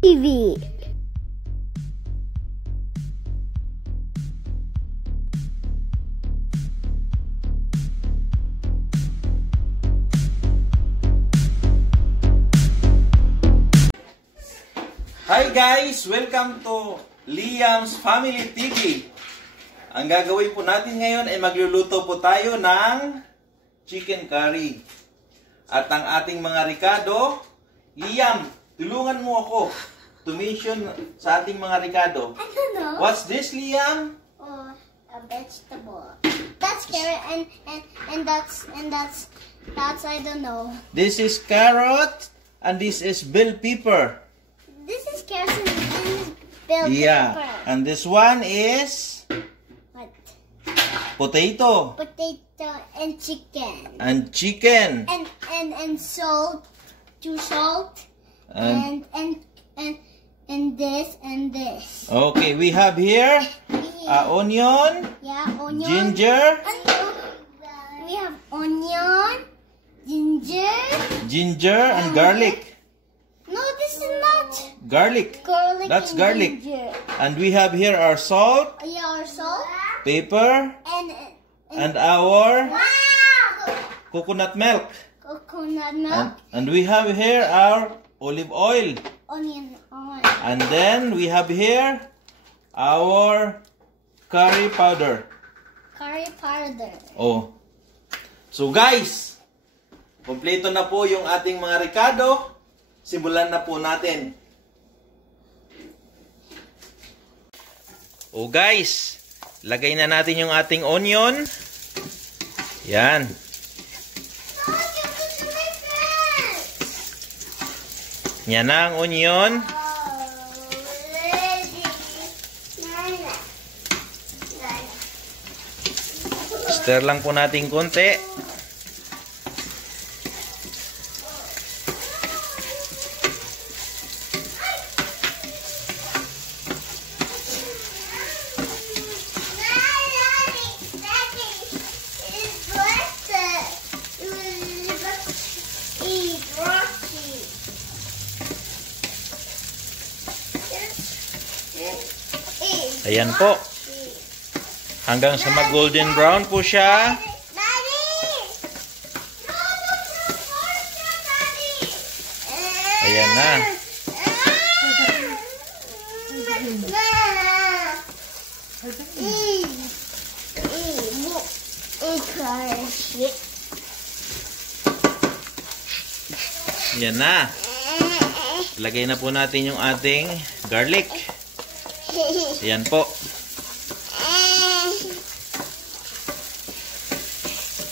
TV. Hi guys! Welcome to Liam's Family TV. Ang gagawin po natin ngayon ay magluluto po tayo ng chicken curry. At ang ating mga Ricardo, Liam, tulungan mo ako to mention sa ating mga Ricardo. I don't know. What's this, Liam? Oh, a vegetable. That's carrot and that's I don't know. This is carrot and this is bell pepper. This is carrot and this is bell Yeah, pepper. and this one is What? potato Potato and chicken. and chicken And salt, salt and and this and this. okay, we have here onion, Yeah, onion. ginger, We have onion, ginger, and garlic. No, this is not Garlic. garlic. That's and garlic. Ginger. And we have here our salt, Yeah, our salt pepper, and our wow, coconut milk. coconut milk, And we have here our olive oil. onion, And then we have here our curry powder. curry powder. Oh. So guys, kompleto na po yung ating mga Ricardo. Simulan na po natin. Oh guys, lagay na natin yung ating onion. Yan. Yan na ang onion. Stir lang po natin konti. Ayan po. Hanggang sa mag-golden brown po siya. Ayan na. Ayan na. Lagay na po natin yung ating garlic. Ayan po.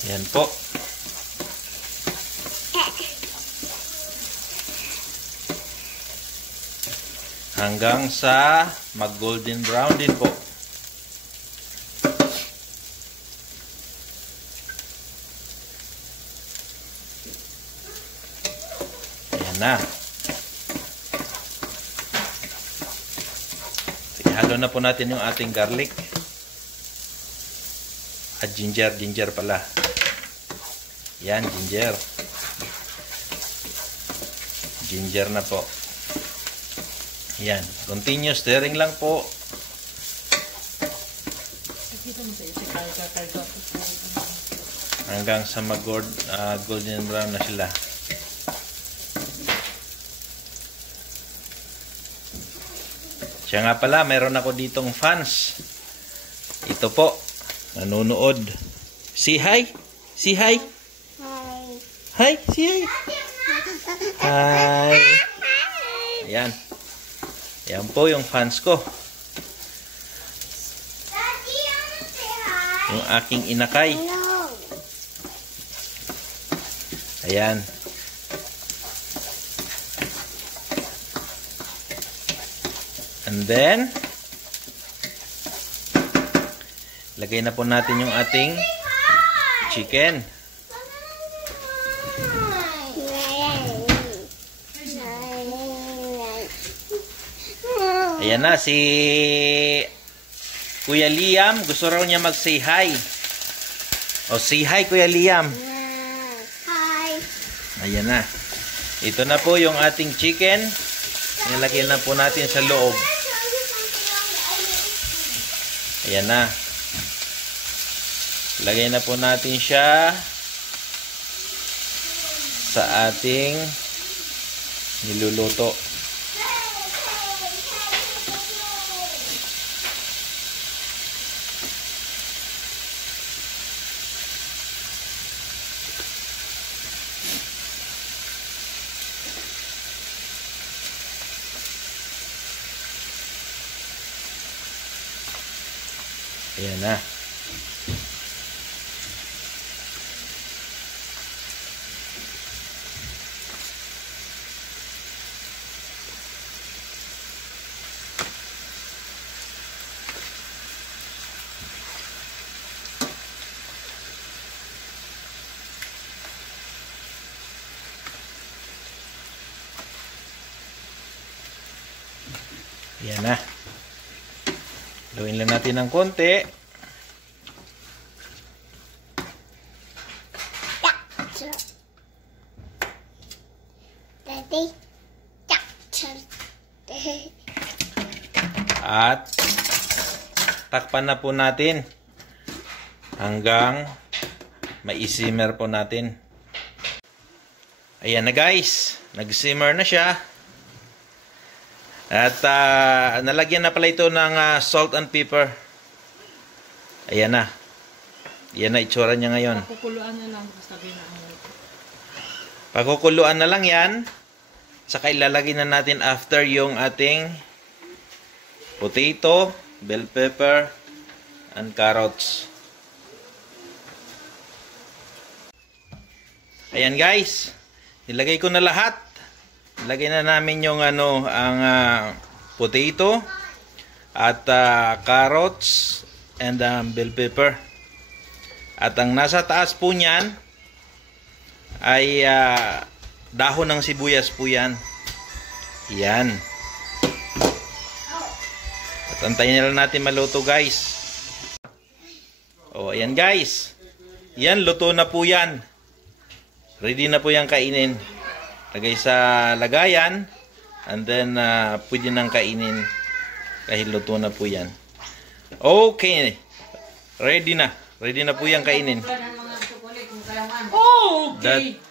Ayan po. Hanggang sa mag-golden brown din po. Ayan na. Ihalo na po natin yung ating garlic. At ginger pala. Yan, ginger. Ginger na po. Yan, continue stirring lang po. Hanggang sa mag-golden brown na sila. Siya nga pala, mayroon ako ditong fans. Ito po, nanonood. Say hi. Say hi. Hi, say hi. Hi. Ayan. Ayan po yung fans ko. Yung aking inakay. Ayan. And then, lagay na po natin yung ating chicken. Ayan na, si Kuya Liam, gusto raw niya mag-say hi. O, say hi, Kuya Liam. Hi. Ayan na. Ito na po yung ating chicken. Nilagay na po natin sa loob. Ayan na. Lagay na po natin siya sa ating niluluto. Ayan na. Ayan na. Gawin lang natin ng konti. At takpan na po natin hanggang mai-simmer po natin. Ayan na guys, nag-simmer na siya. At nalagyan na pala ito ng salt and pepper. Ayan na. Ayan na itsura niya ngayon. Pakukuluan na lang. Sabi na Pakukuluan na lang yan. Saka ilalagay na natin after yung ating potato, bell pepper, and carrots. Ayan guys. Nilagay ko na lahat. Lagay na namin yung ang potato at carrots and bell pepper. At ang nasa taas po niyan ay dahon ng sibuyas po yan. Yan. At antayin na lang natin maluto guys. O ayan guys. Yan, luto na po yan. Ready na po yan kainin. Lagay sa lagayan and then pwede nang kainin kahit luto na po yan. Okay. Ready na. Ready na po yan kainin. oh, okay.